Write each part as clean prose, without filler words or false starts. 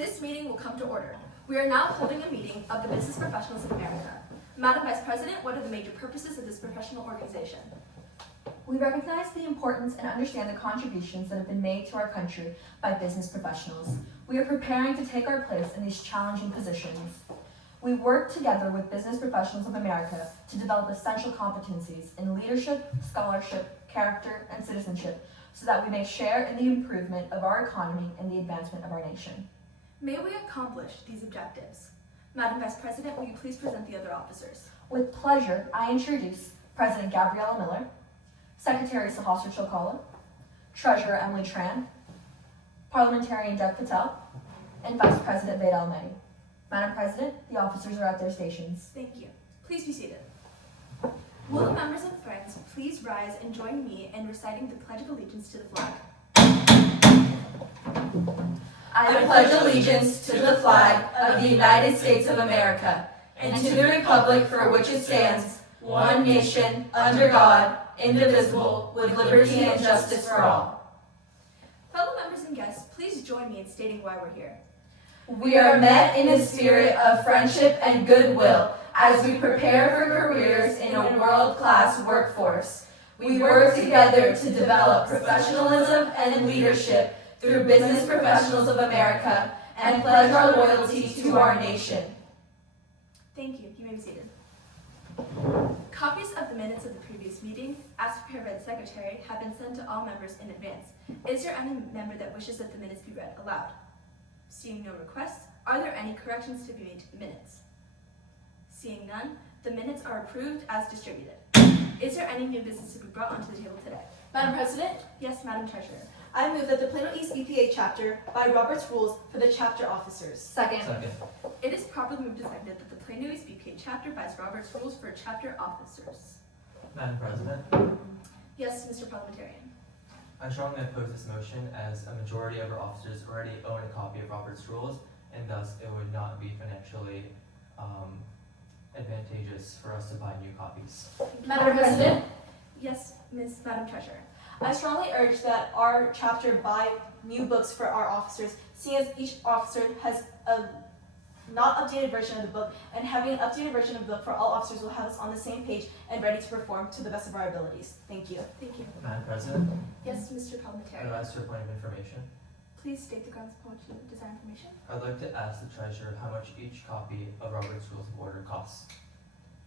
This meeting will come to order. We are now holding a meeting of the Business Professionals of America. Madam Vice President, what are the major purposes of this professional organization? We recognize the importance and understand the contributions that have been made to our country by business professionals. We are preparing to take our place in these challenging positions. We work together with Business Professionals of America to develop essential competencies in leadership, scholarship, character, and citizenship so that we may share in the improvement of our economy and the advancement of our nation. May we accomplish these objectives? Madam Vice President, will you please present the other officers? With pleasure, I introduce President Gabriella Miller, Secretary Sahasra Chokala, Treasurer Emily Tran, Parliamentarian Dev Patel, and Vice President Veda Almedi. Madam President, the officers are at their stations. Thank you. Please be seated. Will the members and friends please rise and join me in reciting the Pledge of Allegiance to the flag? I pledge allegiance to the flag of the United States of America and to the republic for which it stands, one nation, under God, indivisible, with liberty and justice for all. Fellow members and guests, please join me in stating why we're here. We are met in a spirit of friendship and goodwill as we prepare for careers in a world-class workforce. We work together to develop professionalism and leadership through Business Professionals of America and pledge our loyalty to our nation. Thank you. You may be seated. Copies of the minutes of the previous meeting, as prepared by the Secretary, have been sent to all members in advance. Is there any member that wishes that the minutes be read aloud? Seeing no requests, are there any corrections to be made to the minutes? Seeing none, the minutes are approved as distributed. Is there any new business to be brought onto the table today? Madam President, Yes, Madam Treasurer. I move that the Plano East BPA chapter by Robert's Rules for the chapter officers. Second. It is properly moved and seconded that the Plano East BPA chapter buys Robert's Rules for chapter officers. Madam President, Yes, Mr. Parliamentarian. I strongly oppose this motion as a majority of our officers already own a copy of Robert's Rules, and thus it would not be financially advantageous for us to buy new copies. Madam President, Yes, Madam Treasurer. I strongly urge that our chapter buy new books for our officers, seeing as each officer has a not updated version of the book, and having an updated version of the book for all officers will have us on the same page and ready to perform to the best of our abilities. Thank you. Thank you. Madam President, Yes, Mr. I'd Parliamentarian. like to point of information. Please state the grounds upon which you desire information. I'd like to ask the treasurer how much each copy of Robert's Rules of Order costs.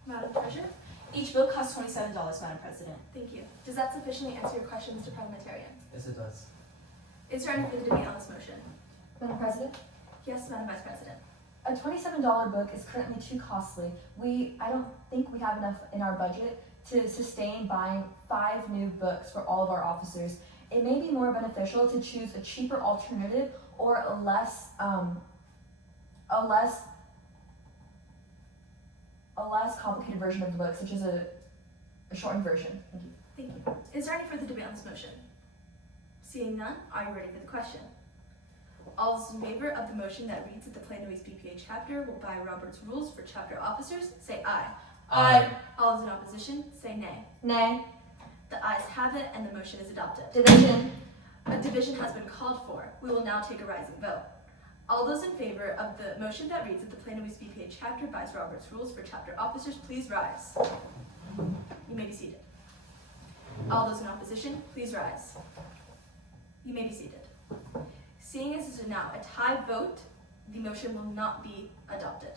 Madam Treasurer. Each book costs $27, Madam President. Thank you. Does that sufficiently answer your question, Mr. Parliamentarian? Yes, it does. Is there any further debate on this motion? Madam President, Yes, Madam Vice President. a $27 book is currently too costly. I don't think we have enough in our budget to sustain buying 5 new books for all of our officers. It may be more beneficial to choose a cheaper alternative or a less complicated version of the book, such as a shortened version. Thank you. Thank you. Is there any further debate on this motion? Seeing none, are you ready for the question? All those in favor of the motion that reads that the Plano East BPA chapter will buy Robert's Rules for chapter officers, say aye. Aye. All those in opposition, say nay. Nay. The ayes have it, and the motion is adopted. Division. A division has been called for. We will now take a rising vote. All those in favor of the motion that reads that the Plano East BPA chapter buys Robert's Rules for chapter officers, please rise. You may be seated. All those in opposition, please rise. You may be seated. Seeing as this is now a tie vote, the motion will not be adopted.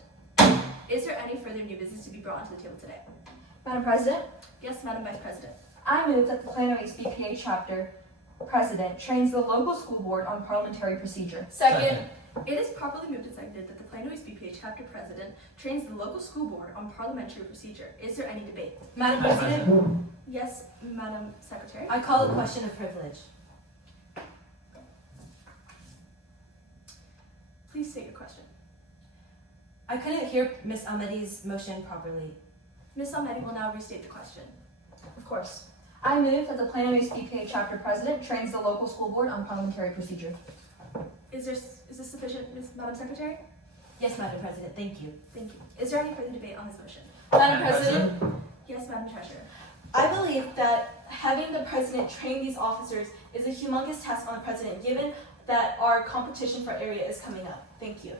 Is there any further new business to be brought onto the table today? Madam President, Yes, Madam Vice President. I move that the Plano East BPA chapter president trains the local school board on parliamentary procedure. Second. It is properly moved and seconded that the Plano East BPA chapter president trains the local school board on parliamentary procedure. Is there any debate? Madam President, Yes, Madam Secretary. I call a question of privilege. Please state your question. I couldn't hear Ms. Almedi's motion properly. Ms. Almedi will now restate the question. Of course. I move that the Plano East BPA chapter president trains the local school board on parliamentary procedure. Is this sufficient, Madam Secretary? Yes, Madam President, thank you. Thank you. Is there any further debate on this motion? Madam President, Yes, Madam Treasurer. I believe that having the president train these officers is a humongous task on the president, given that our competition for area is coming up. Thank you.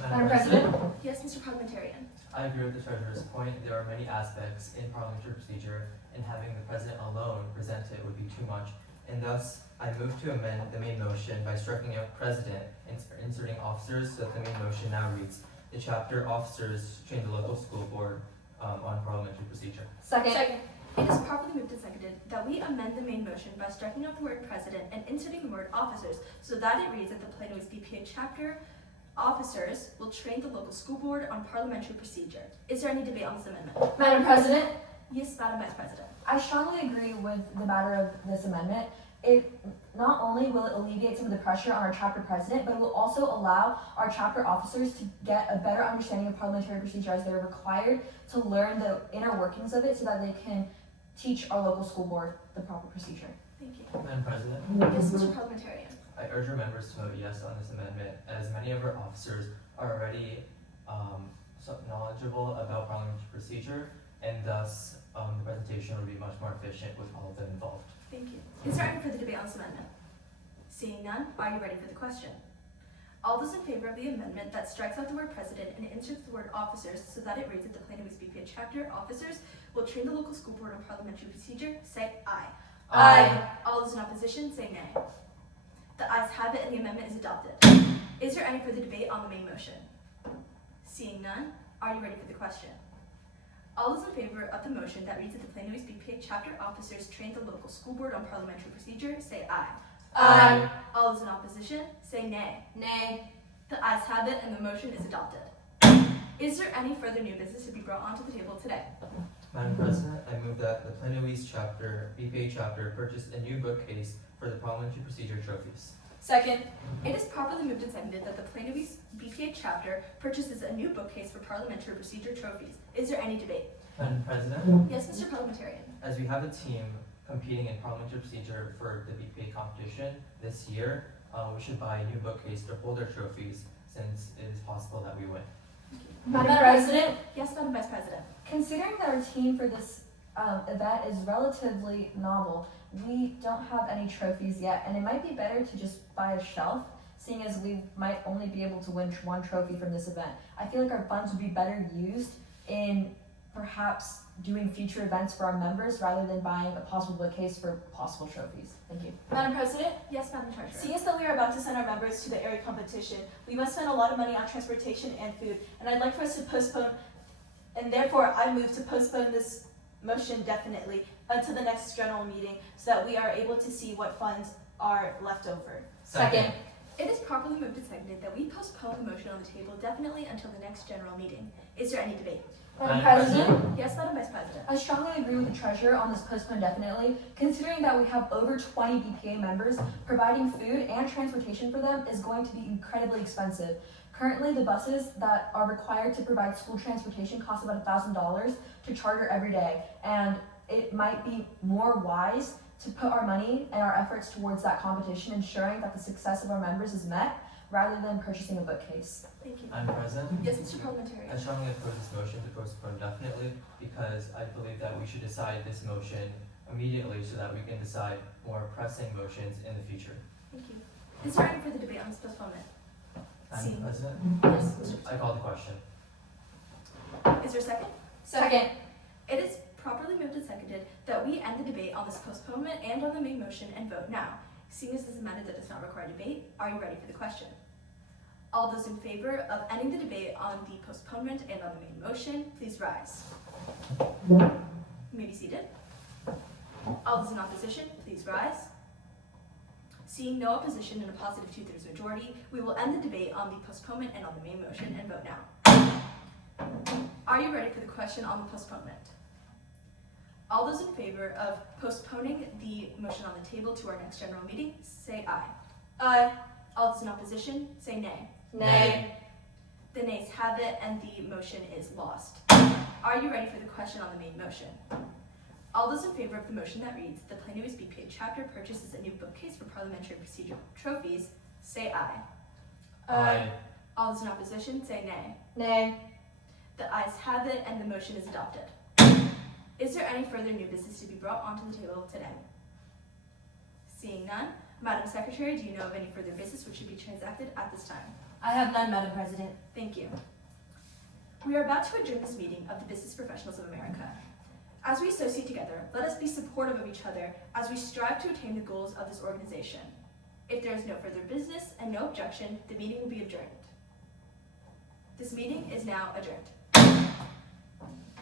Madam President? Yes, Mr. Parliamentarian. I agree with the Treasurer's point. There are many aspects in parliamentary procedure, and having the President alone present it would be too much. And thus, I move to amend the main motion by striking out President and inserting officers so that the main motion now reads, the chapter officers train the local school board on parliamentary procedure. Second. It is properly moved and seconded that we amend the main motion by striking out the word president and inserting the word officers so that it reads that the Plano East BPA chapter officers will train the local school board on parliamentary procedure. Is there any debate on this amendment? Madam President? Yes, Madam Vice President. I strongly agree with the matter of this amendment. It not only will it alleviate some of the pressure on our chapter president, but it will also allow our chapter officers to get a better understanding of parliamentary procedure as they're required to learn the inner workings of it so that they can teach our local school board the proper procedure. Thank you. Madam President, Yes, Mr. Parliamentarian. I urge our members to vote yes on this amendment, as many of our officers are already knowledgeable about parliamentary procedure, and thus the presentation would be much more efficient with all of them involved. Thank you. Is there any further debate on this amendment? Seeing none, are you ready for the question? All those in favor of the amendment that strikes out the word president and inserts the word officers so that it reads that the Plano East BPA chapter officers will train the local school board on parliamentary procedure, say aye. Aye. All those in opposition, say nay. The ayes have it and the amendment is adopted. Is there any further debate on the main motion? Seeing none, are you ready for the question? All those in favor of the motion that reads that the Plano East BPA chapter officers train the local school board on parliamentary procedure, say aye. Aye. All those in opposition, say nay. Nay. The ayes have it and the motion is adopted. Is there any further new business to be brought onto the table today? Madam President, I move that the Plano East chapter, BPA chapter, purchase a new bookcase for the parliamentary procedure trophies. Second. It is properly moved and seconded that the Plano East BPA chapter purchases a new bookcase for parliamentary procedure trophies. Is there any debate? Madam President, Yes, Mr. Parliamentarian. as we have a team competing in parliamentary procedure for the BPA competition this year, we should buy a new bookcase to hold our trophies since it is possible that we win. Madam President? Yes, Madam Vice President. Considering that our team for this event is relatively novel, we don't have any trophies yet, and it might be better to just buy a shelf, seeing as we might only be able to win one trophy from this event. I feel like our funds would be better used in perhaps doing future events for our members rather than buying a possible bookcase for possible trophies. Thank you. Madam President, Yes, Madam Treasurer. seeing as that we are about to send our members to the area competition, we must spend a lot of money on transportation and food, and I'd like for us to postpone, and therefore I move to postpone this motion definitely until the next general meeting so that we are able to see what funds are left over. Second. It is properly moved and seconded that we postpone the motion on the table definitely until the next general meeting. Is there any debate? Madam Madam President? Yes, Madam Vice President. I strongly agree with the treasurer on this postpone definitely. Considering that we have over 20 BPA members, providing food and transportation for them is going to be incredibly expensive. Currently, the buses that are required to provide school transportation cost about $1,000 to charter every day, and it might be more wise to put our money and our efforts towards that competition, ensuring that the success of our members is met, rather than purchasing a bookcase. Thank you. Madam President, Yes, Mr. Parliamentarian. I strongly oppose this motion to postpone definitely because I believe that we should decide this motion immediately so that we can decide more pressing motions in the future. Thank you. Is there any further debate on this postponement? Madam President, Yes, Mr. I call the question. Is there a second? Second. It is properly moved and seconded that we end the debate on this postponement and on the main motion and vote now. Seeing as this is a matter that does not require debate, are you ready for the question? All those in favor of ending the debate on the postponement and on the main motion, please rise. You may be seated. All those in opposition, please rise. Seeing no opposition and a positive 2/3 majority, we will end the debate on the postponement and on the main motion and vote now. Are you ready for the question on the postponement? All those in favor of postponing the motion on the table to our next general meeting, say aye. Aye. All those in opposition, say nay. Nay. The nays have it and the motion is lost. Are you ready for the question on the main motion? All those in favor of the motion that reads, the Plano East BPA chapter purchases a new bookcase for parliamentary procedure trophies, say aye. Aye. All those in opposition, say nay. Nay. The ayes have it and the motion is adopted. Is there any further new business to be brought onto the table today? Seeing none, Madam Secretary, do you know of any further business which should be transacted at this time? I have none, Madam President. Thank you. We are about to adjourn this meeting of the Business Professionals of America. As we associate together, let us be supportive of each other as we strive to attain the goals of this organization. If there is no further business and no objection, the meeting will be adjourned. This meeting is now adjourned.